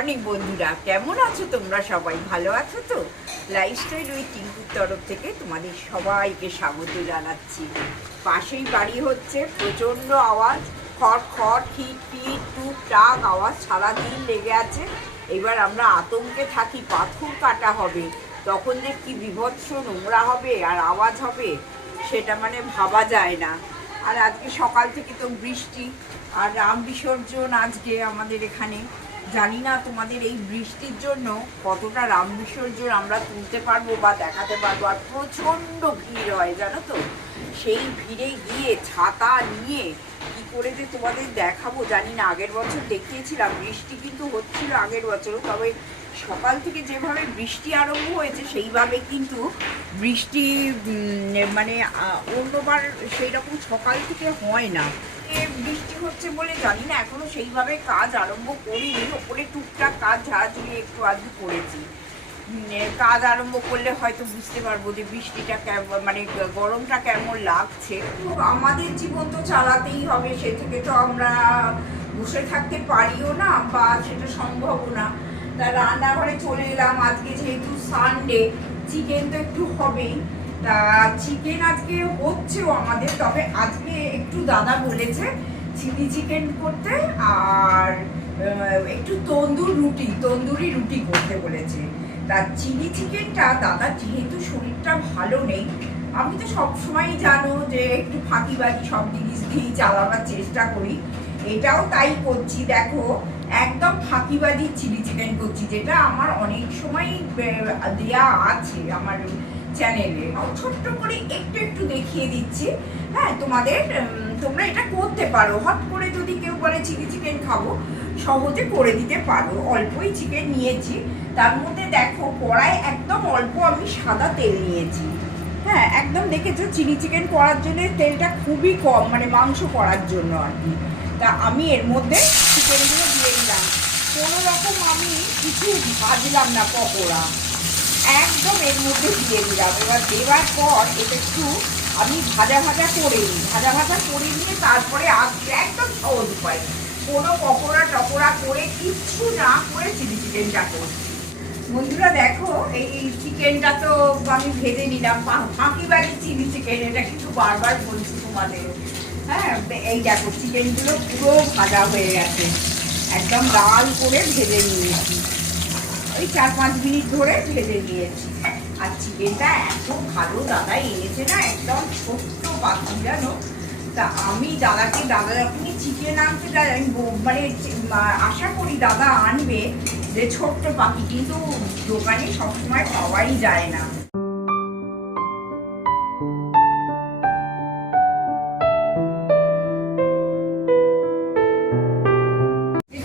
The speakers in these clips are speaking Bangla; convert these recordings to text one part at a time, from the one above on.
মর্নিং বন্ধুরা, কেমন আছো তোমরা? সবাই ভালো আছো তো? লাইফস্টাইল উইথ টিঙ্কুর তরফ থেকে তোমাদের সবাইকে স্বাগত জানাচ্ছি। পাশেই বাড়ি হচ্ছে, প্রচণ্ড আওয়াজ, খট খট খিট খিট টুকটাক আওয়াজ সারাদিন লেগে আছে। এবার আমরা আতঙ্কে থাকি, পাথর কাটা হবে, তখন যে কি বিভৎস নোংরা হবে আর আওয়াজ হবে সেটা মানে ভাবা যায় না। আর আজকে সকাল থেকে তো বৃষ্টি আর রাম বিসর্জন আজকে আমাদের এখানে। জানি না তোমাদের এই বৃষ্টির জন্য কতটা রাম বিসর্জন আমরা তুলতে পারবো বা দেখাতে পারবো। আর প্রচণ্ড ভিড় হয় জানো তো, সেই ভিড়ে গিয়ে ছাতা নিয়ে কি করে যে তোমাদের দেখাবো জানি না। আগের বছর দেখিয়েছিলাম, বৃষ্টি কিন্তু হচ্ছিল আগের বছরও, তবে সকাল থেকে যেভাবে বৃষ্টি আরম্ভ হয়েছে সেইভাবে কিন্তু বৃষ্টি মানে অন্যবার সেই রকম সকাল থেকে হয় না। বৃষ্টি হচ্ছে বলে জানি না এখনো সেইভাবে কাজ আরম্ভ করিনি। ওপরে টুকটাক কাজ ঝাড়াঝুড়ি একটু আধটু করেছি। কাজ আরম্ভ করলে হয়তো বুঝতে পারবো যে বৃষ্টিটা কেমন, মানে গরমটা কেমন লাগছে। আমাদের জীবন তো চালাতেই হবে, সে থেকে তো আমরা বসে থাকতে পারিও না বা সেটা সম্ভবও না। তা রান্নাঘরে চলে এলাম। আজকে যেহেতু সানডে, চিকেন তো একটু হবেই। তা চিকেন আজকে হচ্ছেও আমাদের, তবে আজকে একটু দাদা বলেছে চিলি চিকেন করতে আর একটু তন্দুরি রুটি করতে বলেছে। তা চিলি চিকেনটা দাদা যেহেতু শরীরটা ভালো নেই, আমি তো সবসময় জানো যে একটু ফাঁকিবাজি সব জিনিস দিয়েই চালাবার চেষ্টা করি, এটাও তাই করছি। দেখো, একদম ফাঁকিবাজি চিলি চিকেন করছি, যেটা আমার অনেক সময় দেয়া আছে আমার চ্যানেলে। ছোট্ট করে একটু একটু দেখিয়ে দিচ্ছি। হ্যাঁ, তোমরা এটা করতে পারো। হট করে যদি কেউ বলে চিলি চিকেন খাবো, সহজে করে দিতে পারো। অল্পই চিকেন নিয়েছি, তার মধ্যে দেখো কড়াই একদম অল্প আমি সাদা তেল নিয়েছি। হ্যাঁ, একদম দেখেছো চিলি চিকেন করার জন্য তেলটা খুবই কম, মানে মাংস করার জন্য আর কি। তা আমি এর মধ্যে চিকেনগুলো দিয়ে দিলাম। কোনো রকম আমি কিছু ভাজলাম না, পকোড়া একদম এর মধ্যে দিয়ে দিলাম। এবার দেওয়ার পর এটা একটু আমি ভাজা করে নিয়ে তারপরে আসবে একদম সহজ উপায়, কোনো পকোড়া টকোড়া করে কিচ্ছু না করে চিলি চিকেনটা করছি। বন্ধুরা দেখো, এই চিকেনটা তো আমি ভেজে নিলাম। ফাঁকিবাজি চিলি চিকেন, এটা কিন্তু বারবার বলছি তোমাদের। হ্যাঁ, এই দেখো চিকেনগুলো পুরো ভাজা হয়ে গেছে, একদম লাল করে ভেজে নিয়েছি। ওই 4-5 মিনিট ধরে ভেজে নিয়েছি। আর চিকেনটা এত ভালো দাদা এনেছে না, একদম ছোট্ট পাখি জানো। তা আমি দাদা যখনই চিকেন আনতে যাই, আমি মানে আশা করি দাদা আনবে যে ছোট্ট পাখি, কিন্তু দোকানে সবসময় পাওয়াই যায় না।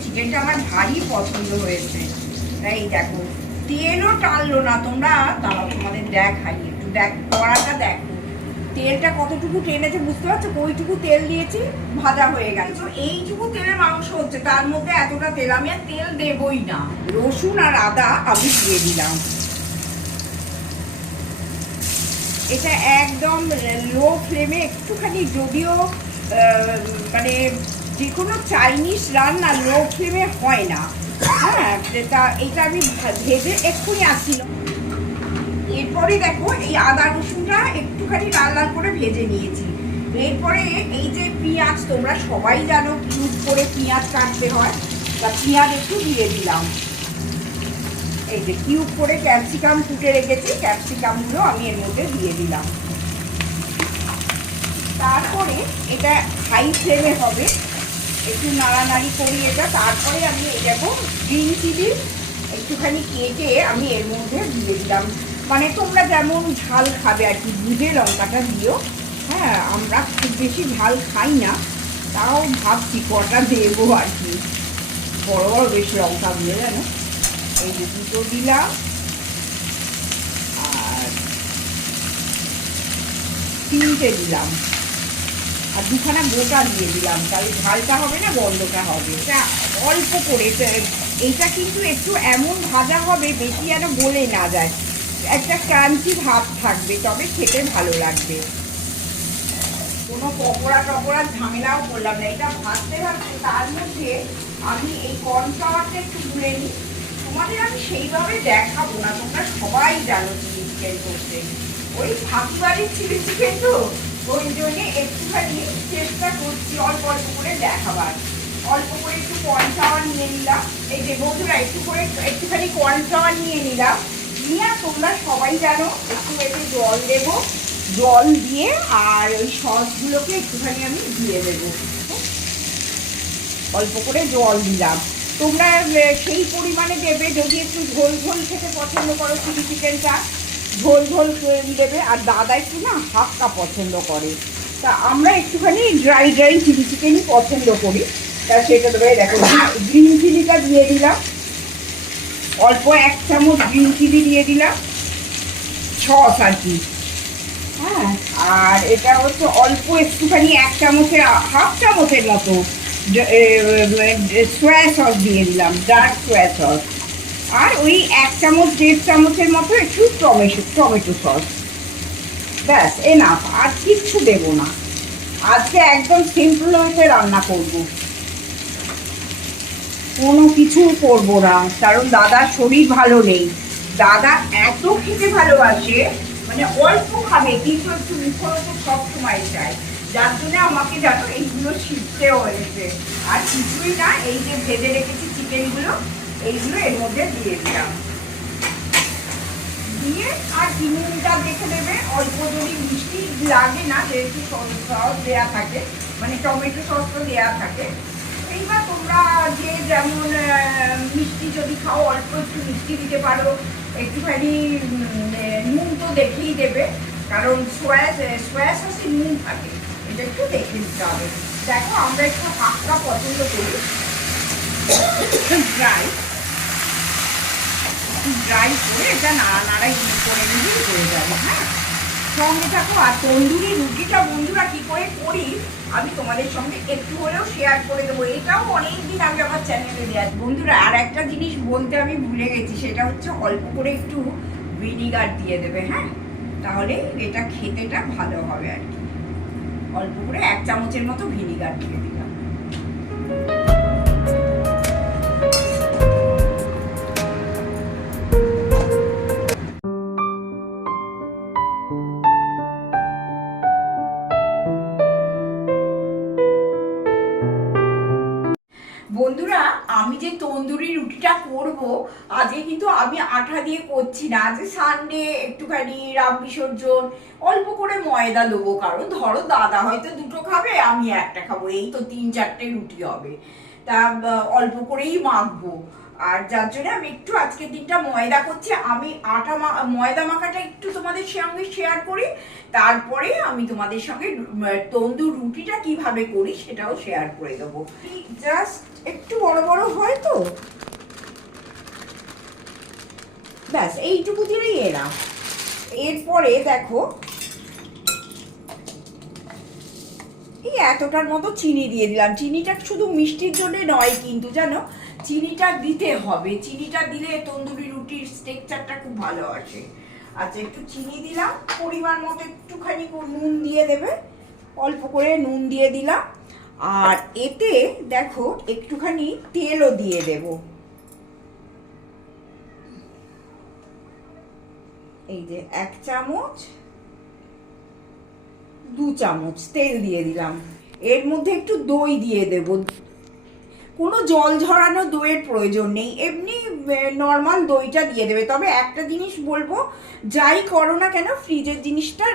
চিকেনটা আমার ভারী পছন্দ হয়েছে। তাই দেখো, তেলও টানলো না। তোমরা দাঁড়াও, তোমাদের দেখাই একটু, কড়াটা দেখো তেলটা কতটুকু টেনেছে, বুঝতে পারছো? ওইটুকু তেল দিয়েছি, ভাজা হয়ে গেছে। এইটুকু তেলে মাংস হচ্ছে, তার মধ্যে এতটা তেল, আমি আর তেল দেবই না। রসুন আর আদা আমি দিয়ে দিলাম। এটা একদম লো ফ্লেমে একটুখানি, যদিও মানে যে কোনো চাইনিজ রান্না লো ফ্লেমে হয় না। হ্যাঁ, এটা আমি ভেজে এক্ষুনি আসছিল। এরপরে দেখো এই আদা রসুনটা একটুখানি লাল লাল করে ভেজে নিয়েছি। এরপরে এই যে পেঁয়াজ, তোমরা সবাই জানো কিউব করে পেঁয়াজ কাটতে হয়, তা পেঁয়াজ একটু দিয়ে দিলাম। এই যে কিউব করে ক্যাপসিকাম কুটে রেখেছি, ক্যাপসিকামগুলো আমি এর মধ্যে দিয়ে দিলাম। তারপরে এটা হাই ফ্লেমে হবে, একটু নাড়ানাড়ি করি এটা। তারপরে আমি এই দেখো গ্রিন চিলি একটুখানি কেটে আমি এর মধ্যে দিয়ে দিলাম। মানে তোমরা যেমন ঝাল খাবে আর কি, বুঝে লঙ্কাটা দিও। হ্যাঁ, আমরা খুব বেশি ঝাল খাই না, তাও ভাবছি কটা দেবো আর কি। বড় বড় বেশ লঙ্কা দিয়ে জানো। এই যে দুটো দিলাম, আর 3টে দিলাম, আর 2খানা গোটা দিয়ে দিলাম। তাহলে ঝালটা হবে না, গন্ধটা হবে। এটা অল্প করে, এইটা কিন্তু একটু এমন ভাজা হবে বেশি যেন গলে না যায়, একটা ক্রাঞ্চি ভাব থাকবে, তবে খেতে ভালো লাগবে। কোনো কোনো পকোড়া টকোড়ার ঝামেলাও করলাম না। এটা ভাজতে ভাজতে তার মধ্যে আমি এই কর্নফ্লাওয়ারটা একটু গুলে নিই। তোমাদের আমি সেইভাবে দেখাবো না, তোমরা সবাই জানো চিলি চিকেন করতে। ওই ফাঁকি বাড়ির চিলি চিকেন তো, ওই জন্যে একটুখানি চেষ্টা করছি অল্প অল্প করে দেখাবার। অল্প করে একটু কর্নফ্লাওয়ার নিয়ে নিলাম। এই যে বন্ধুরা একটুখানি কর্নফ্লাওয়ার নিয়ে নিলাম, নিয়ে তোমরা সবাই জানো একটু এতে জল দেবো, জল দিয়ে আর ওই সসগুলোকে একটুখানি আমি দিয়ে দেবো। অল্প করে জল দিলাম, তোমরা সেই পরিমাণে দেবে। যদি একটু ঝোল ঝোল খেতে পছন্দ করো চিলি চিকেনটা, ঝোল ঝোল দেবে। আর দাদা একটু না হাক্কা পছন্দ করে, তা আমরা একটুখানি ড্রাই ড্রাই চিলি চিকেনই পছন্দ করি। তা সেটা দেবে। দেখো গ্রিন চিলিটা দিয়ে দিলাম, অল্প 1 চামচ গ্রিন চিলি দিয়ে দিলাম, সস আর কি। হ্যাঁ, আর এটা হচ্ছে অল্প একটুখানি 1 চামচের হাফ চামচের মতো সোয়া সস দিয়ে দিলাম, ডার্ক সোয়া সস। আর ওই 1 চামচ 1.5 চামচের মতো একটু টমেটো সস। ব্যাস এনাফ, আর কিচ্ছু দেবো না। আজকে একদম সিম্পল হয়েছে রান্না করব, কোনো কিছু করবো না, কারণ দাদার শরীর ভালো নেই। দাদা এত খেতে ভালোবাসে, মানে অল্প খাবে কিন্তু একটু মুখরোচক সবসময় চায়, যার জন্য আমাকে জানো এইগুলো শিখতে হয়েছে। আর কিছুই না, এই যে ভেজে রেখেছি চিকেনগুলো, এইগুলো এর মধ্যে দিয়ে দিলাম, দিয়ে আর চিনিটা দেখে দেবে। অল্প যদি মিষ্টি লাগে না, যেহেতু সস দেওয়া থাকে, মানে টমেটো সস তো দেওয়া থাকে। এইবার তোমরা যে যেমন মিষ্টি যদি খাও অল্প একটু মিষ্টি দিতে পারো, একটুখানি নুন তো দেখেই দেবে, কারণ সোয়া সসে নুন থাকে, এটা একটু দেখে দিতে হবে। দেখো আমরা একটু হাক্কা পছন্দ করি, ড্রাই করে এটা নাড়াই করে নিলেই হয়ে যাবে। হ্যাঁ, সঙ্গে থাকো। আর তন্দুরি রুটিটা বন্ধুরা কী করে করি আমি তোমাদের সঙ্গে একটু হলেও শেয়ার করে দেবো। এটাও অনেকদিন আগে আমার চ্যানেলে দেওয়া। বন্ধুরা আর একটা জিনিস বলতে আমি ভুলে গেছি, সেটা হচ্ছে অল্প করে একটু ভিনিগার দিয়ে দেবে। হ্যাঁ, তাহলে এটা খেতেটা ভালো হবে আর কি। অল্প করে 1 চামচের মতো ভিনিগার দিয়ে দিলাম। বন্ধুরা আমি যে তন্দুরি রুটিটা করব, আজকে কিন্তু আমি আটা দিয়ে করছি না। আজকে সানডে, একটুখানি রাম বিসর্জন, অল্প করে ময়দা দেবো। কারণ ধরো দাদা হয়তো 2টো খাবে, আমি 1টা খাবো, এই তো 3-4টে রুটি হবে, তা অল্প করেই মাখবো। আর যার জন্য আমি একটু আজকের দিনটা ময়দা করছি। আমি ময়দা মাখাটা একটু তোমাদের সঙ্গে শেয়ার করি, তারপরে আমি তোমাদের সঙ্গে তন্দুর রুটিটা কিভাবে করি সেটাও শেয়ার করে দেবো। জাস্ট একটু বড় বড় হয় তো, ব্যাস এইটুকু দিলেই এলাম। এরপরে দেখো এই এতটার মতো চিনি দিয়ে দিলাম। চিনিটা শুধু মিষ্টির জন্য নয় কিন্তু, জানো চিনিটা দিতে হবে, চিনিটা দিলে তন্দুরি রুটির টেক্সচারটা খুব ভালো আসে। আচ্ছা, একটু চিনি দিলাম, পরিমাণ মতো একটুখানি নুন দিয়ে দেবে, অল্প করে নুন দিয়ে দিলাম। আর এতে দেখো একটুখানি তেলও দিয়ে দেব, এই যে 1 চামচ 2 চামচ তেল দিয়ে দিলাম। এর মধ্যে একটু দই দিয়ে দেব, কোনো জল ঝরানো দইয়ের প্রয়োজন নেই, এমনি নর্মাল দইটা দিয়ে দেবে। তবে একটা জিনিস বলবো, যাই করো না কেন ফ্রিজের জিনিসটা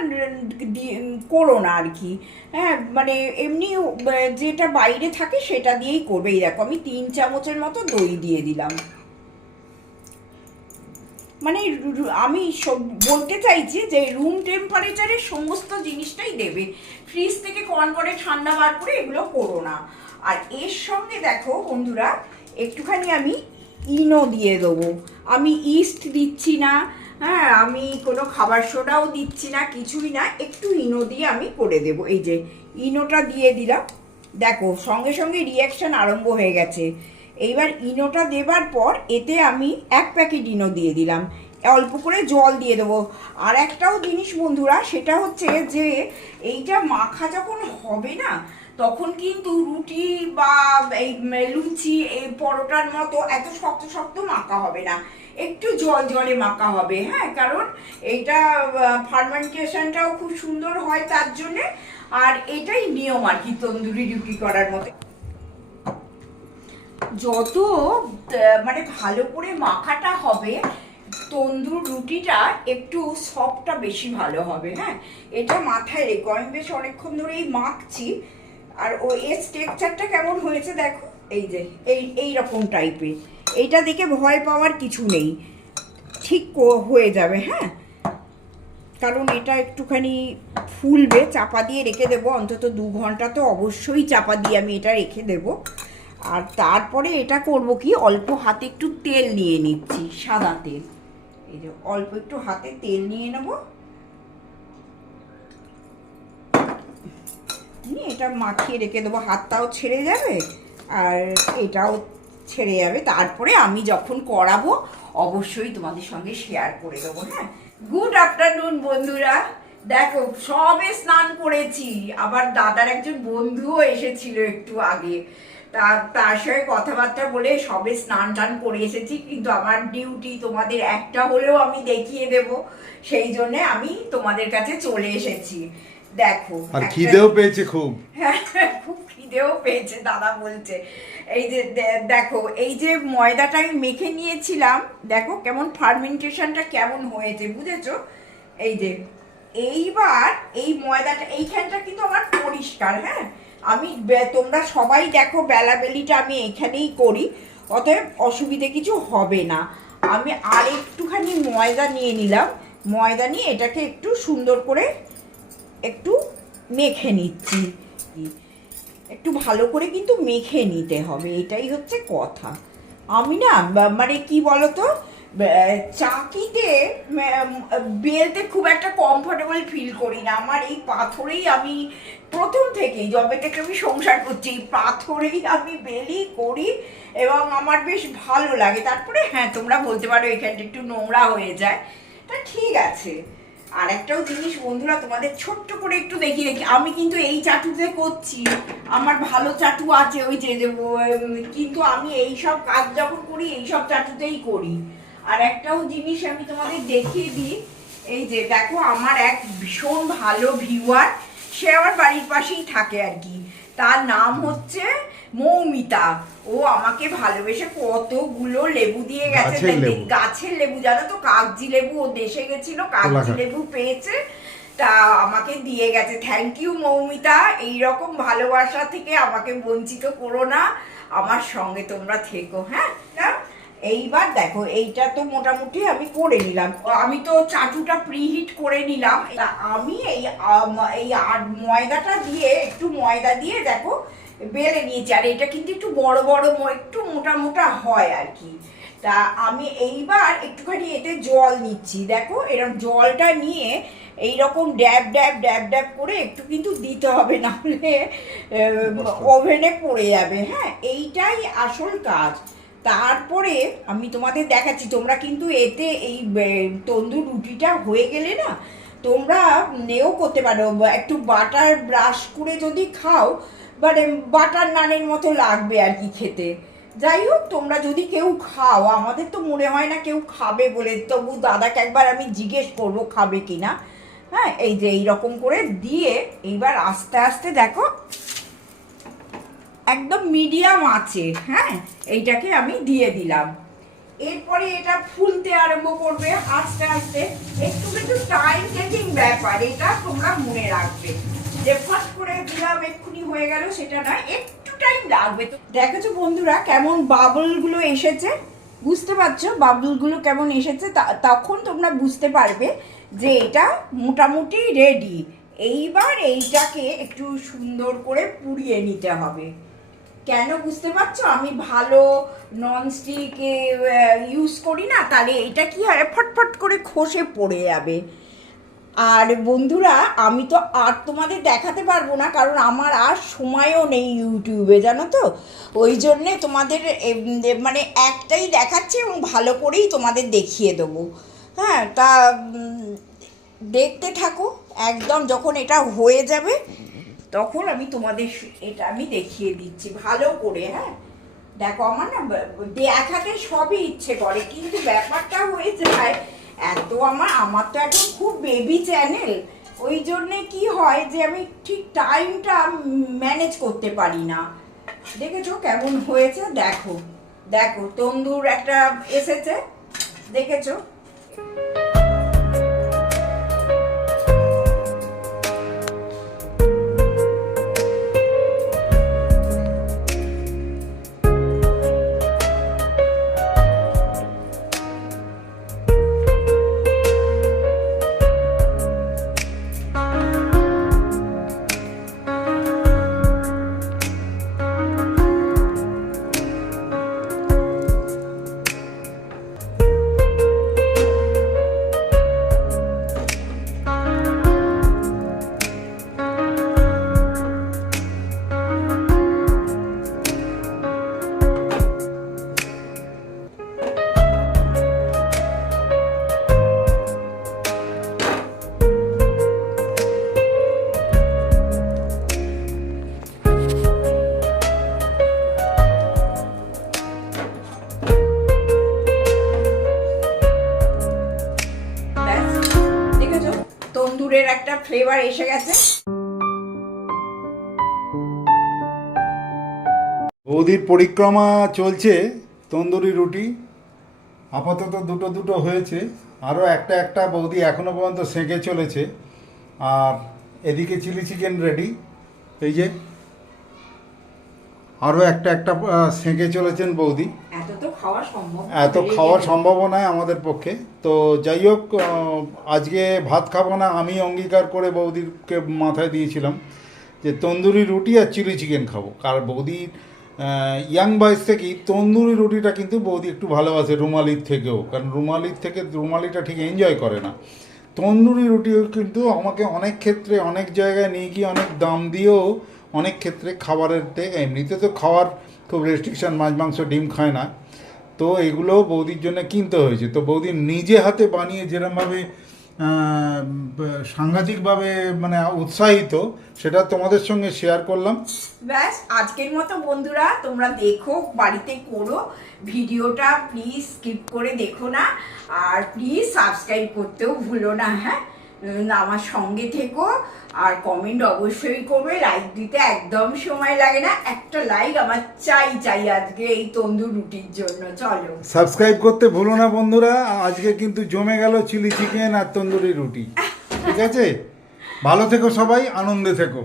করো না আর কি। হ্যাঁ, মানে এমনি যেটা বাইরে থাকে সেটা দিয়েই করবে। এই দেখো আমি 3 চামচের মতো দই দিয়ে দিলাম। মানে আমি বলতে চাইছি যে রুম টেম্পারেচারে সমস্ত জিনিসটাই দেবে, ফ্রিজ থেকে করে ঠান্ডা বার করে এগুলো করো না। আর এর সঙ্গে দেখো বন্ধুরা একটুখানি আমি ইনো দিয়ে দেবো। আমি ইস্ট দিচ্ছি না, হ্যাঁ, আমি কোনো খাবার সোডাও দিচ্ছি না, কিছুই না, একটু ইনো দিয়ে আমি করে দেব। এই যে ইনোটা দিয়ে দিলাম, দেখো সঙ্গে সঙ্গে রিয়াকশান আরম্ভ হয়ে গেছে। এইবার ইনোটা দেবার পর এতে আমি 1 প্যাকেট ইনো দিয়ে দিলাম। অল্প করে জল দিয়ে দেবো। আর একটাও জিনিস বন্ধুরা, সেটা হচ্ছে যে এইটা মাখা যখন হবে না, তখন কিন্তু রুটি বা এই লুচি, এই পরোটার মতো এত শক্ত শক্ত মাখা হবে না, একটু জল জলে মাখা হবে। হ্যাঁ, কারণ এইটা ফার্মেন্টেশনটাও খুব সুন্দর হয় তার জন্যে। আর এটাই নিয়ম আর কি তন্দুরি রুটি করার মতো। যত মানে ভালো করে মাখাটা হবে, তন্দুর রুটিটা একটু সফটটা বেশি ভালো হবে। হ্যাঁ, এটা মাথায় রেখো। আমি বেশ অনেকক্ষণ ধরেই মাখছি। আর ও এর স্ট্রাকচারটা কেমন হয়েছে দেখো, এই যে এইরকম টাইপের। এইটা দেখে ভয় পাওয়ার কিছু নেই, ঠিক হয়ে যাবে। হ্যাঁ, কারণ এটা একটুখানি ফুলবে, চাপা দিয়ে রেখে দেবো অন্তত 2 ঘন্টা, তো অবশ্যই চাপা দিয়ে আমি এটা রেখে দেবো। আর তারপরে এটা করব কি, অল্প হাতে একটু তেল নিয়ে নিচ্ছি, সাদা তেল। এই যে অল্প একটু হাতে তেল নিয়ে নেব, নিয়ে এটা মাখিয়ে রেখে দেবো। হাতটাও ছেড়ে যাবে আর এটাও ছেড়ে যাবে। তারপরে আমি যখন করাবো অবশ্যই তোমাদের সঙ্গে শেয়ার করে দেবো। হ্যাঁ, গুড আফটারনুন বন্ধুরা। দেখো, সবে স্নান করেছি, আবার দাদার একজন বন্ধুও এসেছিল একটু আগে, তার সঙ্গে কথাবার্তা বলে সবে স্নান টান করে এসেছি। কিন্তু আমার ডিউটি তোমাদের একটা হলেও আমি দেখিয়ে দেব, সেই জন্য আমি তোমাদের কাছে চলে এসেছি। দেখো, আর খিদেও পেয়েছে খুব। হ্যাঁ, খুব খিদেও পেয়েছে দাদা বলছে। এই যে দেখো, এই যে ময়দাটা আমি মেখে নিয়েছিলাম, দেখো কেমন ফার্মেন্টেশনটা কেমন হয়েছে, বুঝেছো? এই যে এইবার এই ময়দাটা, এইখানটা কিন্তু আমার পরিষ্কার। হ্যাঁ, আমি তোমরা সবাই দেখো বেলাবেলিটা আমি এখানেই করি, অতএব অসুবিধে কিছু হবে না। আমি আর একটুখানি ময়দা নিয়ে নিলাম, ময়দা নিয়ে এটাকে একটু সুন্দর করে একটু মেখে নিচ্ছি। একটু ভালো করে কিন্তু মেখে নিতে হবে, এটাই হচ্ছে কথা। আমি না মানে কি বলতো, চাকিতে বেলতে খুব একটা কমফোর্টেবল ফিল করি না। আমার এই পাথরেই, আমি প্রথম থেকেই যবে থেকে আমি সংসার করছি, পাথরেই আমি বেলি করি এবং আমার বেশ ভালো লাগে। তারপরে হ্যাঁ, তোমরা বলতে পারো এখানটা একটু নোংরা হয়ে যায়, তা ঠিক আছে। আর একটাও জিনিস বন্ধুরা, তোমাদের ছোট্ট করে একটু দেখিয়ে রেখি, আমি কিন্তু এই চাটুতে করছি, আমার ভালো চাটু আছে ওই যে, কিন্তু আমি এই সব কাজ যখন করি এই সব চাটুতেই করি। আর একটাও জিনিস আমি তোমাদের দেখিয়ে দিই, এই যে দেখো, আমার এক ভীষণ ভালো ভিউয়ার, সে আমার বাড়ির পাশেই থাকে আর কি, তার নাম হচ্ছে মৌমিতা। ও আমাকে ভালোবেসে কতগুলো লেবু দিয়ে গেছে, গাছের লেবু, জানো তো, কাগজি লেবু। ও দেশে গেছিল, কাগজি লেবু পেয়েছে, তা আমাকে দিয়ে গেছে। থ্যাংক ইউ মৌমিতা, এইরকম ভালোবাসা থেকে আমাকে বঞ্চিত করো না, আমার সঙ্গে তোমরা থেকো। হ্যাঁ, এইবার দেখো, এইটা তো মোটামুটি আমি করে নিলাম। আমি তো চাটুটা প্রিহিট করে নিলাম। আমি এই ময়দাটা দিয়ে, একটু ময়দা দিয়ে দেখো বেলে নিয়েছি। আর এটা কিন্তু একটু বড় বড়, একটু মোটা মোটা হয় আর কি। তা আমি এইবার একটুখানি এতে জল নিচ্ছি। দেখো, এরকম জলটা নিয়ে এইরকম ড্যাব ড্যাব ড্যাব ড্যাব করে একটু কিন্তু দিতে হবে, না হলে ওভেনে পড়ে যাবে। হ্যাঁ, এইটাই আসল কাজ। তারপরে আমি তোমাদের দেখাচ্ছি, তোমরা কিন্তু এতে এই তন্দুর রুটিটা হয়ে গেলে না, তোমরা নেও করতে পারো, একটু বাটার ব্রাশ করে যদি খাও, মানে বাটার নানের মতো লাগবে আর কি খেতে। যাই হোক, তোমরা যদি কেউ খাও, আমাদের তো মনে হয় না কেউ খাবে বলে, তবু দাদাকে একবার আমি জিজ্ঞেস করবো খাবে কিনা। হ্যাঁ, এই যে এইরকম করে দিয়ে এইবার আস্তে আস্তে দেখো, একদম মিডিয়াম আছে। হ্যাঁ, এইটাকে আমি দিয়ে দিলাম। এরপরে এটা ফুলতে আরম্ভ করবে আস্তে আস্তে, একটু একটু টাইম টেকিং ব্যাপার, এটা তোমরা মনে রাখবে যে ফট করে দিলাম এক্ষুনি হয়ে গেল সেটা না, একটু টাইম লাগবে। তো দেখেছো বন্ধুরা কেমন বাবলগুলো এসেছে, বুঝতে পারছো বাবলগুলো কেমন এসেছে? তখন তোমরা বুঝতে পারবে যে এটা মোটামুটি রেডি। এইবার এইটাকে একটু সুন্দর করে পুড়িয়ে নিতে হবে। কেন বুঝতে পারছো? আমি ভালো ননস্টিক ইউজ করি না, তাহলে এটা কি হয়, ফটফট করে খসে পড়ে যাবে। আর বন্ধুরা, আমি তো আর তোমাদের দেখাতে পারবো না, কারণ আমার আর সময়ও নেই ইউটিউবে, জানো তো। ওই জন্যে তোমাদের মানে একটাই দেখাচ্ছি এবং ভালো করেই তোমাদের দেখিয়ে দেবো। হ্যাঁ, তা দেখতে থাকো, একদম যখন এটা হয়ে যাবে তখন আমি তোমাদের এটা আমি দেখিয়ে দিচ্ছি ভালো করে। হ্যাঁ, দেখো আমার না দেখাতে সবই ইচ্ছে করে, কিন্তু ব্যাপারটা হয়ে যায় এত আমার তো এখন খুব বেবি চ্যানেল, ওই জন্যে কি হয় যে আমি ঠিক টাইমটা ম্যানেজ করতে পারি না। দেখেছো কেমন হয়েছে? দেখো দেখো তন্দুর একটা এসেছে, দেখেছো? তন্দুরের একটা ফ্লেভার এসে গেছে। বৌদির পরিক্রমা চলছে তন্দুরি রুটি, আপাতত দুটো দুটো হয়েছে, আরও একটা একটা বৌদি এখনও পর্যন্ত সেঁকে চলেছে। আর এদিকে চিলি চিকেন রেডি, এই যে আরও একটা একটা সেঁকে চলেছেন বৌদি। এত খাওয়া সম্ভব নয় আমাদের পক্ষে। তো যাই হোক, আজকে ভাত খাবো না, আমি অঙ্গীকার করে বৌদিকে মাথায় দিয়েছিলাম যে তন্দুরি রুটি আর চিলি চিকেন খাবো। কারণ বৌদির ইয়াং বয়স থেকেই তন্দুরি রুটিটা কিন্তু বৌদি একটু ভালোবাসে রুমালির থেকেও, কারণ রুমালির থেকে রুমালিটা ঠিক এনজয় করে না। তন্দুরি রুটিও কিন্তু আমাকে অনেক ক্ষেত্রে অনেক জায়গায় নিয়ে গিয়ে অনেক দাম দিয়েও অনেক ক্ষেত্রে খাবারের এমনিতে তো খাওয়ার খুব রেস্ট্রিকশান, মাছ মাংস ডিম খায় না, তো এগুলো বৌদির জন্য কিনতে হয়েছে। তো বৌদি নিজে হাতে বানিয়ে যেরকমভাবে সাংঘাতিকভাবে মানে উৎসাহিত, সেটা তোমাদের সঙ্গে শেয়ার করলাম। ব্যাস, আজকের মতো বন্ধুরা তোমরা দেখো, বাড়িতে করো, ভিডিওটা প্লিজ স্কিপ করে দেখো না, আর প্লিজ সাবস্ক্রাইব করতেও ভুলো না। হ্যাঁ, আমার সঙ্গে থেকো, আর কমেন্ট অবশ্যই করবে, লাইক দিতে একদম সময় লাগে না, একটা লাইক আমার চাই আজকে এই তন্দুর রুটির জন্য। চলো সাবস্ক্রাইব করতে ভুলো না বন্ধুরা, আজকে কিন্তু জমে গেল চিলি চিকেন আর তন্দুরি রুটি। ঠিক আছে, ভালো থেকো সবাই, আনন্দে থেকো।